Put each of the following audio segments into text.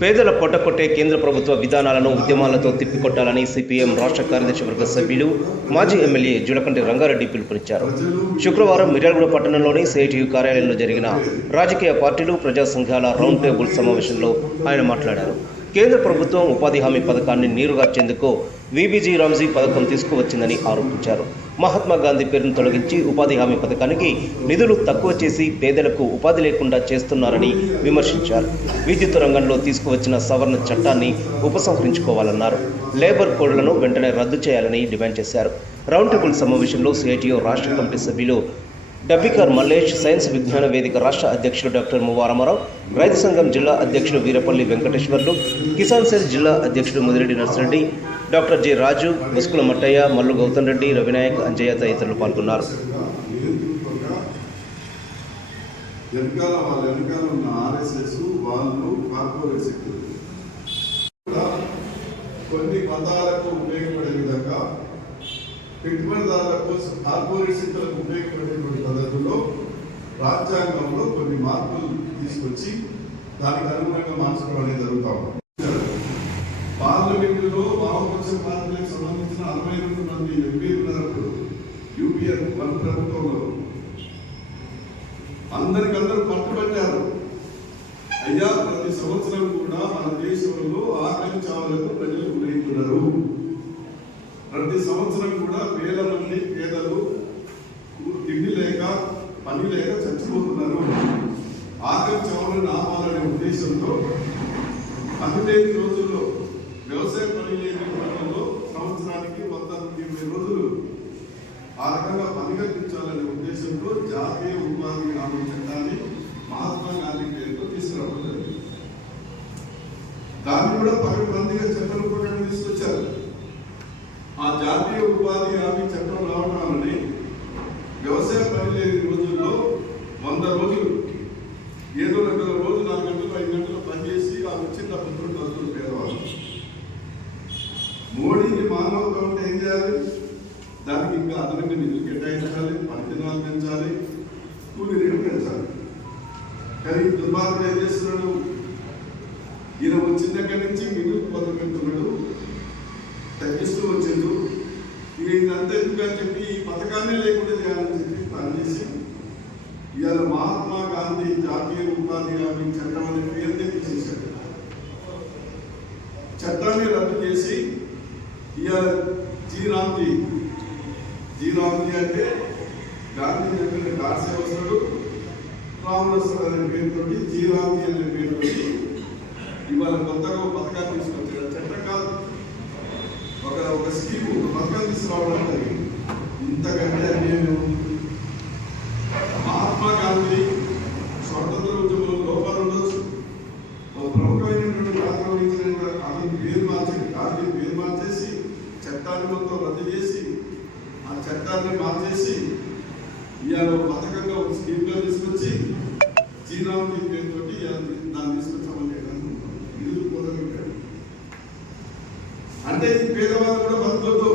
పేదల పొట్టకొట్టే కేంద్ర ప్రభుత్వ విధానాలను ఉద్యమాలతో తిప్పికొట్టాలని సిపిఎం రాష్ట్ర కార్యదర్శి వర్గ సభ్యులు మాజీ ఎమ్మెల్యే జులకంటి రంగారెడ్డి పిలుపునిచ్చారు. శుక్రవారం మిర్యాలగూడ పట్టణంలోని సిఐటియు కార్యాలయంలో జరిగిన రాజకీయ పార్టీలు ప్రజా సంఘాల రౌండ్ టేబుల్ సమావేశంలో ఆయన మాట్లాడారు. కేంద్ర ప్రభుత్వం ఉపాధి హామీ పథకాన్ని నీరుగార్చేందుకు విబిజీ రామ్జీ పథకం తీసుకువచ్చిందని ఆరోపించారు. మహాత్మా గాంధీ పేరును తొలగించి ఉపాధి హామీ పథకానికి నిధులు తక్కువ చేసి పేదలకు ఉపాధి లేకుండా చేస్తున్నారని విమర్శించారు. విద్యుత్ రంగంలో తీసుకువచ్చిన సవరణ చట్టాన్ని ఉపసంహరించుకోవాలన్నారు. లేబర్ కోడ్లను వెంటనే రద్దు చేయాలని డిమాండ్ చేశారు. రౌండ్ టేబుల్ సమావేశంలో సిఐటియు రాష్ట్ర కమిటీ సభ్యులు డబ్బికార్ మల్లేష్, సైన్స్ విజ్ఞాన వేదిక రాష్ట్ర అధ్యక్షులు డాక్టర్ మువ్వారామారావు, రైతు సంఘం జిల్లా అధ్యక్షుడు వీరపల్లి వెంకటేశ్వర్లు, కిసాన్ సెల్ జిల్లా అధ్యక్షుడు ముదిరెడ్డి నర్సిరెడ్డి, డాక్టర్ జె రాజు, బుస్కుల మట్టయ్య, మల్లు గౌతమ్ రెడ్డి, రవినాయక్, అంజయ్య తదితరులు పాల్గొన్నారు. కొన్ని మతాలకు ఉపయోగపడే విధంగా పెట్టుబడిదారులకు కార్పొరేట్ శక్తులకు ఉపయోగపడేటువంటి పద్ధతుల్లో రాజ్యాంగంలో కొన్ని మార్పులు తీసుకొచ్చి దానికి అనుగుణంగా మార్చడం అనేది జరుగుతా ఉంది. పార్లమెంటులో వామపక్ష పార్టీలకు సంబంధించిన 62 మంది ఎంపీలు ఉన్నారు. యూపీఏ మన ప్రభుత్వంలో అందరికందరూ పట్టుబట్టారు. అయ్యా, ప్రతి సంవత్సరం కూడా మన దేశంలో ఆకలి చావులకు ప్రజలు గురవుతున్నారు. ప్రతి సంవత్సరం కూడా వేల మంది పేదలు తిండి లేక పని లేక చచ్చిపోతున్నారు. ఆకలి చావులను ఆపాలనే ఉద్దేశంతో పని లేని రోజుల్లో, వ్యవసాయ పని లేని రోజుల్లో సంవత్సరానికి 120 రోజులు ఆ రకంగా పని కల్పించాలనే ఉద్దేశంతో జాతీయ ఉపాధి హామీ చట్టాన్ని మహాత్మా గాంధీ పేరుతో తీసుకురావడం జరిగింది. దాన్ని కూడా 10 మందిగా చట్ట రూపకంగా తీసుకొచ్చారు. ఆ జాతీయ ఉపాధి హామీ చట్టం రావడం వల్లనే వ్యవసాయ పని లేని రోజుల్లో 100 రోజులు ఏదో రకాల రోజు 4 గంటలు 5 గంటలు పనిచేసి ఆ వచ్చిన డబ్బులు డబ్బులు పేదవాళ్ళు. మోడీని మానవత్వం ఉంటే ఏం చేయాలి? దానికి ఇంకా అదనంగా నిధులు కేటాయించాలి, పని దినాలు పెంచాలి, కూలి రేటు పెంచాలి. కానీ దుర్మార్గుడు ఏం చేస్తున్నాడు? ఈయన వచ్చిన దగ్గర నుంచి నిధులు పొందుతున్నాడు, తగ్గిస్తూ వచ్చిండు. ఇదంతా ఎందుకని చెప్పి ఈ పథకాన్ని లేకుండా చేయాలని చెప్పి ప్లాన్ చేసి ఇవాళ మహాత్మా గాంధీ జాతీయ ఉపాధి హామీ చట్టం అనే పేరుని తీసేశాడు. చట్టాన్ని రద్దు చేసి ఇవాళ జీరామ్జీ అంటే గాంధీ చెప్పిన గాడ్సే వస్తాడు, రాముడు వస్తాడు అనే పేరుతో జీరామ్జీ అనే పేరుతో ఇవాళ కొత్తగా పథకాన్ని తీసుకొచ్చాడు. చట్టం కాదు, ఒక స్కీమ్, ఒక పథకం తీసుకురావడం జరిగింది. ఇంతకంటే అన్యాయం. మహాత్మా గాంధీ స్వాతంత్ర ఉద్యమంలో లోపాలు ఉండొచ్చు, ప్రముఖమైనటువంటి పాత్ర వహించిన గాంధీ పేరు మార్చేసి చట్టాన్ని మొత్తం రద్దు చేసి ఆ చట్టాన్ని మార్చేసి ఇవాళ పథకంగా ఒక స్కీమ్గా తీసుకొచ్చి జీరామ్జీ పేరుతో దాన్ని తీసుకొచ్చామని నిధులు పొందగలిగాడు. అంటే ఈ పేదవాళ్ళు కూడా బతకద్దు.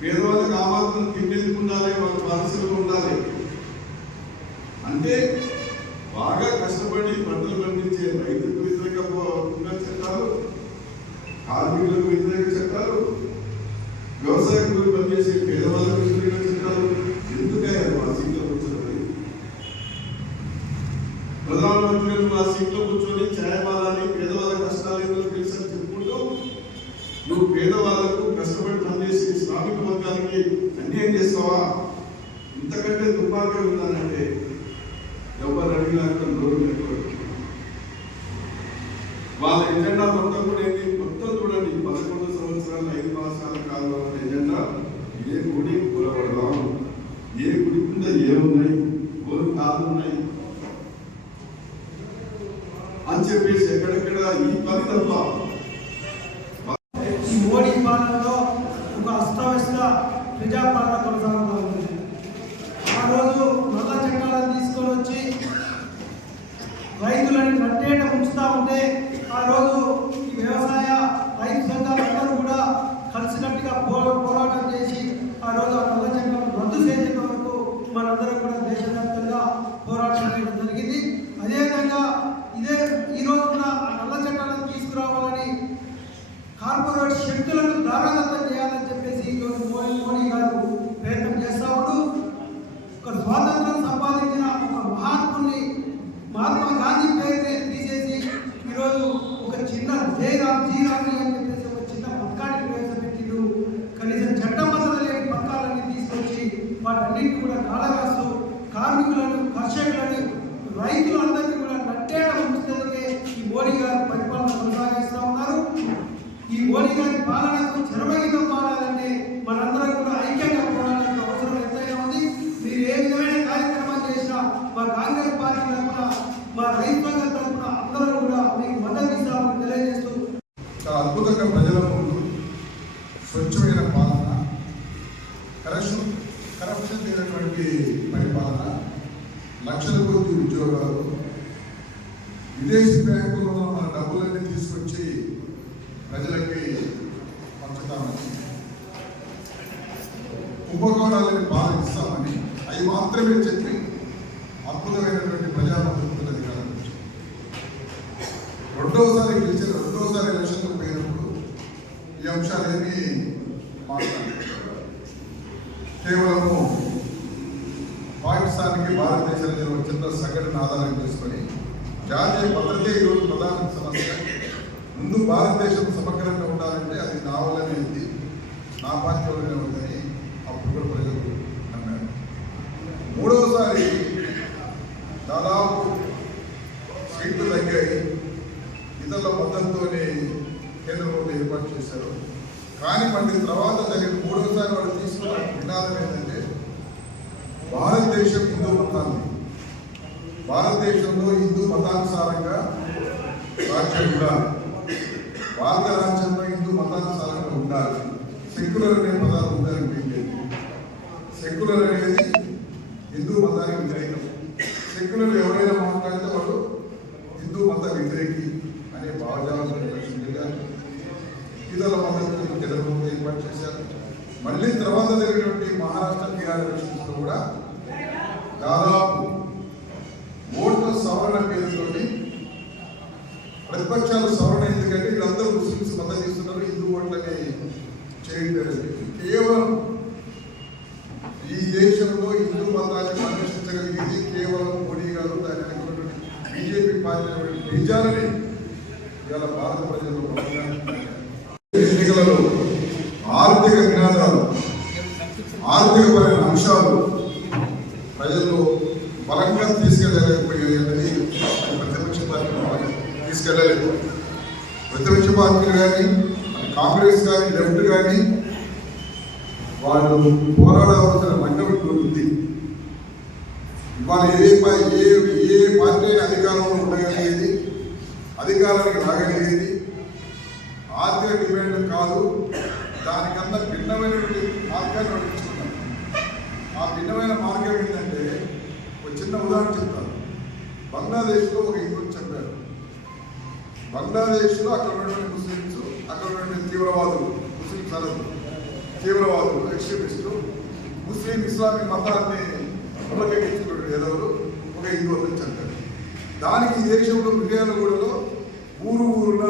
పేదవాళ్ళకి ఆ మాత్రం తిండి ఉండాలి, వాళ్ళ పరిస్థితులు ఉండాలి. అంటే బాగా కష్టపడి పంటలు పండించే రైతులకు వ్యతిరేకంగా చట్టాలు, కార్మికులకు వ్యతిరేక చట్టాలు, వ్యవసాయ కూలి పనిచేసే పేదవాళ్ళకు వ్యతిరేక చట్టాలు ఎందుకయ్యారు? ఆ సీట్లో కూర్చొని ప్రధానమంత్రి ఆ సీట్లో కూర్చొని ఛాయమాలని పేదవాళ్ళ కష్టాలు ఏదో తెలుసని చెప్పుకుంటూ నువ్వు పేదవాళ్లకు కష్టపడి పనిచేసి శ్రామిక వర్గానికి అన్యాయం చేస్తావా? ఇంతకంటే దుర్మార్గం ఉందానంటే ఎవరు అడిగినా నోరు పెట్టుకోరు. వాళ్ళ ఎజెండా మొత్తం కూడా ఏంటి? మొత్తం చూడండి, 11 సంవత్సరాలు 5 మాసాల కాలంలో ఎజెండా ఏ గుడి కూలబడదాం, ఏ గుడి కింద ఏమున్నాయి, కోరు కాళ్ళు ఉన్నాయి అని చెప్పేసి ఎక్కడెక్కడ ఈ పని తప్ప మోడీ పాలనలో ఒక అస్తవ్యస్త ప్రజాపాలన కొనసాగుతూ ఉంది. ఆ రోజు నల్ల చట్టాలను తీసుకొని వచ్చి రైతులని కట్టేట ఉంచుతూ ఉంటే ఆ రోజు ఈ వ్యవసాయ రైతు సంఘాలందరూ కూడా కలిసికట్టుగా పోరాటం చేసి ఆ రోజు ఆ నల్ల చట్టాలను రద్దు చేసేంత వరకు కరప్షన్ లేనటువంటి పరిపాలన, లక్షల కొద్ది ఉద్యోగాలు, విదేశీ బ్యాంకుల్లో మన డబ్బులన్నీ తీసుకొచ్చి ప్రజలకి పంచుతామని, కుంభకోణాలని పాలిస్తామని అవి మాత్రమే చెప్పి అద్భుతమైనటువంటి ప్రజాప్రతినిధుల అధికారం రెండోసారి గెలిచిన రెండోసారి ఎలక్షన్లకు పోయినప్పుడు ఈ అంశాలేమీ మాట్లాడారు. కేవలము పాకిస్తాన్కి భారతదేశానికి వచ్చిన సంఘటన ఆధారం చేసుకొని జాతీయ భద్రతే ఈరోజు ప్రధాన సమస్య. ముందు భారతదేశం సమగ్రంగా ఉండాలంటే అది నా వల్లనే ఉంది, నా పార్టీ వల్లనే ఉందని అప్పుడు కూడా ప్రజలు అన్నారు. మూడవసారి దాదాపు సీట్లు తగ్గాయి, ఇతరుల మద్దతుతోనే కేంద్ర ప్రభుత్వం ఏర్పాటు చేశారు. కానీ మళ్ళీ తర్వాత జరిగిన మూడవసారి వాళ్ళు తీసుకున్న నినాదం ఏంటంటే భారతదేశం హిందూ మతాన్ని, భారతదేశంలో హిందూ మతానుసారంగా రాజ్యం ఉండాలి, భారత రాజ్యంలో హిందూ మతానుసారంగా ఉండాలి. సెక్యులర్ అనే పదాలు ఉండాలని లేదు. సెక్యులర్ అనేది హిందూ మతానికి వ్యతిరేకం. సెక్యులర్ ఎవరైనా మాట్లాడితే వాళ్ళు హిందూ మత వ్యతిరేకి అనే భావజాలను రక్షించారు. ఇతరుల మద్దతు తెలుగు ఏర్పాటు చేశారు. మళ్ళీ తర్వాత జరిగినటువంటి మహారాష్ట్ర బీహార్ ఎలక్షన్స్లో కూడా దాదాపు ఓట్ల సవరణ పేరుతోటి ప్రతిపక్షాలు సవరణ, ఎందుకంటే వీళ్ళందరూ ముస్లింస్ మద్దతు ఇస్తున్నారు, హిందూ ఓట్లని చేయడం. కేవలం ఈ దేశంలో హిందూ మతాన్ని పరిరక్షించగలిగేది కేవలం మోడీ గారు, దాని వెనుకటువంటి బీజేపీ పార్టీ నిజాలని ఇవాళ భారత ప్రజల్లో ఎన్నికలలో ఆర్థిక నినాదాలు, ఆర్థికపరమైన అంశాలు ప్రజల్లో బలంగా తీసుకెళ్ళలేకపోయాయి అన్నది ప్రతిపక్ష పార్టీ తీసుకెళ్ళలేదు. ప్రతిపక్ష పార్టీలు కానీ, కాంగ్రెస్ కానీ, లెఫ్ట్ కానీ వాళ్ళు పోరాడవలసిన రంగం ఉంది. ఇవాళ ఏ పార్టీ అధికారంలో ఉండగలిగేది, అధికారానికి రాగలిగేది ఆర్థిక డిమాండ్ కాదు, దానికన్నా భిన్నమైనటువంటి మార్గాన్ని నడిపించుకున్నాం. ఆ భిన్నమైన మార్గం ఏంటంటే ఒక చిన్న ఉదాహరణ చెప్తాను. బంగ్లాదేశ్లో ఒక హిందువుని చంపారు. బంగ్లాదేశ్లో అక్కడ ఉన్నటువంటి ముస్లింస్, అక్కడ ఉన్నటువంటి తీవ్రవాదులు, ముస్లిం సరదు తీవ్రవాదులు, ఎక్స్ట్రీమిస్టులు ముస్లిం ఇస్లామిక్ మతాన్ని పునకెక్కించుకున్న ఏదోలు ఒక హిందువులను చంపారు. దానికి ఈ దేశంలో మిర్యాలగూడలో ఊరున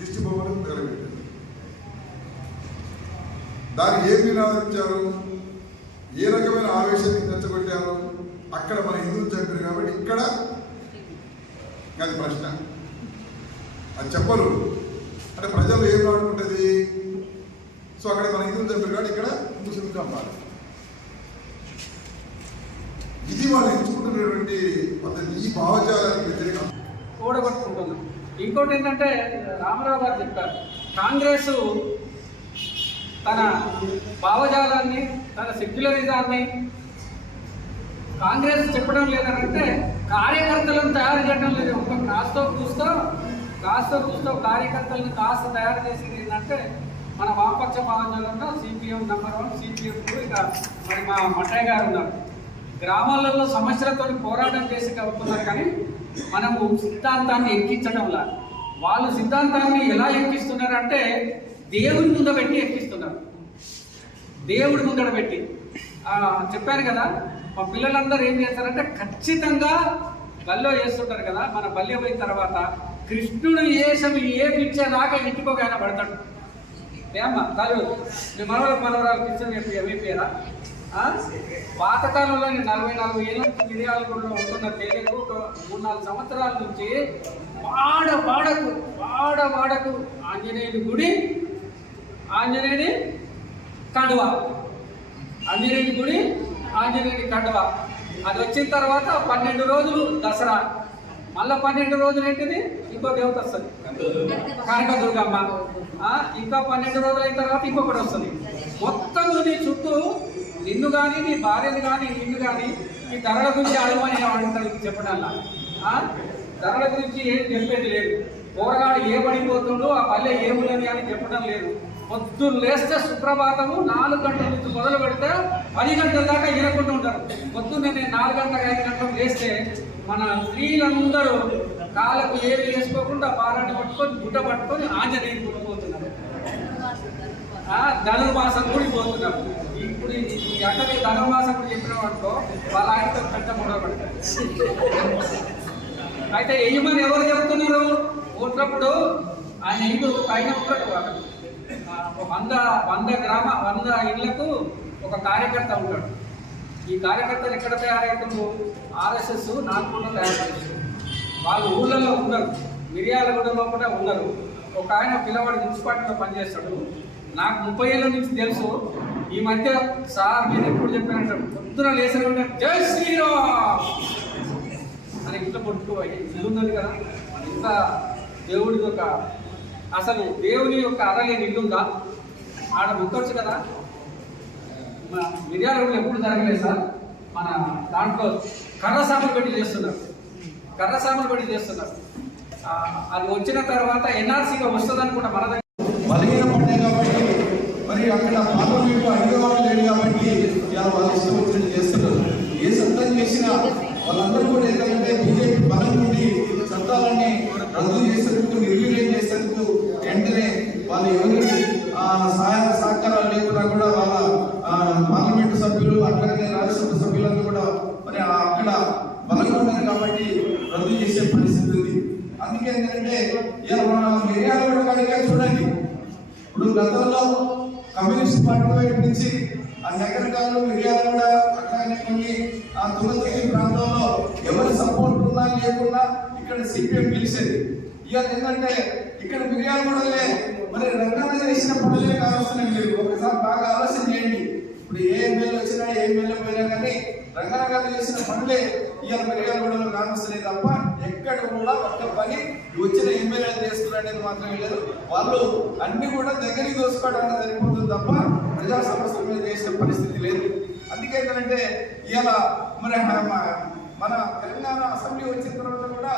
దిష్టి బొమ్మను నిలబెట్టారు. దాన్ని ఏం నినాదించారు, ఏ రకమైన ఆవేశాన్ని తెచ్చగొట్టారు? అక్కడ మన హిందువులు చంపారు కాబట్టి ఇక్కడ అది ప్రశ్న, అది చెప్పరు. అంటే ప్రజలు ఏం ఆడుకుంటుంది? సో అక్కడ మన హిందువులు చంపారు కాబట్టి ఇక్కడ ముస్లిం చంపాలి. ఇది వాళ్ళు ఎంచుకుంటున్నటువంటి పద్ధతి. ఈ భావజాలానికి వ్యతిరేకం ఓడగొట్టుకుంటున్నాం. ఇంకోటి ఏంటంటే రామారావు గారు చెప్పారు, కాంగ్రెస్ తన భావజాలాన్ని, తన సెక్యులరిజాన్ని కాంగ్రెస్ చెప్పడం లేదంటే కార్యకర్తలను తయారు చేయడం లేదు. ఒక కాస్తో కూస్తో కార్యకర్తలను కాస్త తయారు చేసేది ఏంటంటే మన వామపక్ష భావజాలంలో సిపిఎం నెంబర్ 1, సిపిఎం 2, ఇక మరి మా మట్టయ్య గారు ఉన్నారు. గ్రామాలలో సమస్యలతో పోరాటం చేసి కలుపుతున్నారు, కానీ మనము సిద్ధాంతాన్ని ఎక్కించడంలా. వాళ్ళు సిద్ధాంతాన్ని ఎలా ఎక్కిస్తున్నారంటే దేవుడి ముందు పెట్టి ఎక్కిస్తున్నారు. దేవుడి ముందర పెట్టి చెప్పాను కదా, మా పిల్లలందరూ ఏం చేస్తారంటే ఖచ్చితంగా బల్లో వేస్తుంటారు కదా. మన బల్లి పోయిన తర్వాత కృష్ణుడు ఏ పిక్చర్ దాకా ఇంటికి ఒక ఆయన పడతాడు. ఏమ్మా కాదు, మీ మనవరాలు కృష్ణుడు చెప్పారా? పాతకాలంలో 44 ఏళ్ళ మిర్యాలగూడలో ఉంటున్న పేదలకు ఒక 3-4 సంవత్సరాల నుంచి వాడకు ఆంజనేయుని గుడి, ఆంజనేయుని కండువ, ఆంజనేయుని గుడి, ఆంజనేయుని కండువ. అది వచ్చిన తర్వాత 12 రోజులు దసరా, మళ్ళీ 12 రోజులు ఏంటిది ఇంకో దేవత వస్తుంది, కనకదుర్గమ్మ. ఇంకా 12 రోజులు అయిన తర్వాత ఇంకొకటి వస్తుంది. మొత్తం నీ చుట్టూ నిన్ను కానీ, నీ భార్యను కానీ, నిన్ను కానీ ఈ ధరల గురించి అడగమని అడుగుతారు చెప్పడంలా. ధరల గురించి ఏం చెప్పేది లేదు. కూరగాడు ఏ పడిపోతుండో ఆ పల్లె ఏముందని అని చెప్పడం లేదు. పొద్దున్న లేస్తే సుప్రభాతము 4 గంటల నుంచి మొదలు పెడితే 10 గంటల దాకా వినకుండా ఉంటారు. పొద్దున్న నేను 4 గంటలకు 5 గంటలకు లేస్తే మన స్త్రీలందరూ కాళ్ళకు ఏమి వేసుకోకుండా పారాన్ని పట్టుకొని గుడ్డ పట్టుకొని ఆంజనేయుని గుడి పోతున్నారు. ధనుర్మాసం గుడి పోతున్నారు. ఇప్పుడు ఈ అక్కడికి ధనుర్మాసం గుడి చెప్పినాం అనుకో వాళ్ళ ఆయనతో పెద్ద గొడవ పడతారు. అయితే ఏమని ఎవరు చెప్తున్నారు? ఓట్లప్పుడు ఆయన ఇల్లు పైన ఉంటాడు. 100 ఇళ్లకు ఒక కార్యకర్త ఉంటాడు. ఈ కార్యకర్తలు ఎక్కడ తయారవుతుందో RSS నాగపూర్లో తయారు చేస్తారు. వాళ్ళు ఊళ్ళలో ఉన్నారు, మిర్యాలగూడలో కూడా ఉన్నారు. ఒక ఆయన పిల్లవాడు మున్సిపాలిటీలో పనిచేస్తాడు. నాకు 30 ఏళ్ళ నుంచి తెలుసు. ఈ మధ్య సార్ మీరు ఎప్పుడు చెప్పారంటాడు, పొద్దున లేచిన ఉంటాడు జై శ్రీరామ్ అని ఇంట్లో పట్టుకోవాలి. ఇల్లు ఉన్నది కదా, ఇంత దేవుడి యొక్క అసలు దేవుని యొక్క అరలేని ఇల్లుందా? ఆడ ముట్టొచ్చు కదా. మన మిర్యాలగూడలో ఎప్పుడు జరగలేదు సార్. మన దాంట్లో కర్రసాములు పెట్టి చేస్తున్నారు. అది వచ్చిన తర్వాత NRCగా వస్తుందని కూడా మన దగ్గర బలహీన పడ్డాయి కాబట్టి మరి అక్కడ పార్లమెంట్ అడిగేవాళ్ళు లేడు కాబట్టి ఇలా వాళ్ళు ఇష్టం వచ్చినట్టు చేస్తున్నారు. ఏ చట్టం చేసినా వాళ్ళందరూ కూడా ఏంటంటే బీజేపీ బలం నుండి చట్టాలన్నీ రద్దు చేసేందుకు నిర్వీర్యం చేసేందుకు వెంటనే వాళ్ళు ఎవరికి సహాయ సహకారాలు లేకున్నా కూడా వాళ్ళ పార్లమెంటు సభ్యులు అట్లాగే రాజ్యసభ సభ్యులందరూ కూడా మరి అక్కడ బలంగా ఉన్నారు కాబట్టి రద్దు చేసే పరిస్థితి ఉంది. అందుకే ఏంటంటే ఇలా మన మిర్యాలగూడ కాడిగా చూడండి. ఇప్పుడు గతంలో కమ్యూనిస్ట్ పార్టీ వైపు నుంచి ఆ నగరకాలు మిర్యాలగూడ అట్లాగే కొన్ని ఆ తుంగతుర్తి ప్రాంతంలో ఎవరి సపోర్ట్ ఉన్నా లేకున్నా ఇక్కడ CPM గెలిచేది. ఇవాళ ఏంటంటే ఇక్కడ మిర్యాలగూడలే మరి రంగాన చేసిన పనులే కావాల్సిన లేదు. ఒకసారి బాగా ఆలోచన చేయండి. ఇప్పుడు ఏ ఎమ్మెల్యే వచ్చినా ఏ ఎమ్మెల్యే పోయినా కానీ రంగనగర్ చేసిన పనులే ఇవాళ మిర్యాలగూడలో కానిస్తున్నాయి తప్ప ఎక్కడ కూడా ఒక్క పని వచ్చిన ఎమ్మెల్యేలు చేస్తున్నారు అనేది మాత్రమే లేదు. వాళ్ళు అన్ని కూడా దగ్గరికి దోసుకోవడానికి సరిపోతుంది తప్ప ప్రజా సమస్యల మీద చేసిన పరిస్థితి లేదు. అందుకే ఏంటంటే ఇవాళ మరి మన తెలంగాణ అసెంబ్లీ వచ్చిన తర్వాత కూడా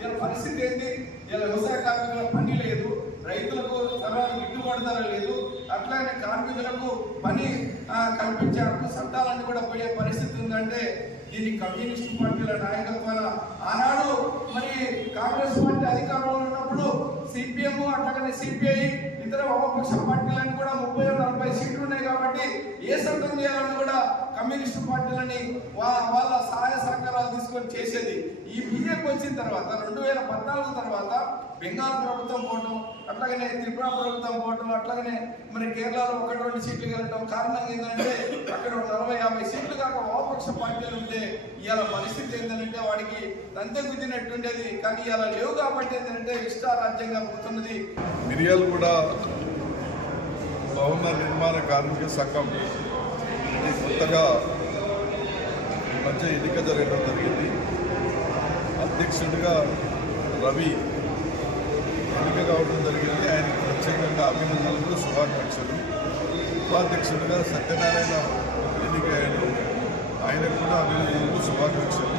ఇలా పరిస్థితి ఏంటి? ఇలా వ్యవసాయ కార్మికుల పని లేదు, రైతులకు సరైన గిట్టుబాటు ధర లేదు, అట్లానే కార్మికులకు పని కల్పించే హక్కు చట్టాలన్నీ కూడా పోయే పరిస్థితి ఉందంటే దీన్ని కమ్యూనిస్ట్ పార్టీల నాయకత్వాన ఆనాడు మరి కాంగ్రెస్ పార్టీ అధికారంలో ఉన్నప్పుడు CPM అట్లాగనే CPI ఇతర వామపక్ష పార్టీలన్నీ కూడా 30-40 సీట్లు ఉన్నాయి కాబట్టి ఏ చట్టం చేయాలని కూడా కమ్యూనిస్ట్ పార్టీలని వాళ్ళ సహాయ సహకారాలు తీసుకొని చేసేది. ఈ బీజేపీ వచ్చిన తర్వాత 2014 తర్వాత బెంగాల్ ప్రభుత్వం పోవటం, అట్లాగనే త్రిపుర ప్రభుత్వం పోవటం, అట్లాగనే మరి కేరళలో 1-2 సీట్లు గెలవటం కారణం ఏంటంటే అక్కడ 40-50 సీట్లు కాక వామపక్ష పార్టీలు ఉంటే ఇవాళ పరిస్థితి ఏంటంటే వాడికి దంతే గుద్దినట్టుండేది. కానీ ఇవాళ లేవు కాబట్టి ఏంటంటే ఇష్టారాజ్యంగా పోతున్నది. మిర్యాలగూడ భవన నిర్మాణ కార్మిక సంఘం కొత్తగా ఈ మధ్య ఎన్నిక జరగడం జరిగింది. అధ్యక్షుడిగా రవి ఎన్నిక కావడం జరిగింది. ఆయనకు ప్రత్యేకంగా అభినందనలు, శుభాకాంక్షలు. ఉపాధ్యక్షుడిగా సత్యనారాయణ ఎన్నికయ్యాడు. ఆయనకు కూడా అభినందనలు, శుభాకాంక్షలు.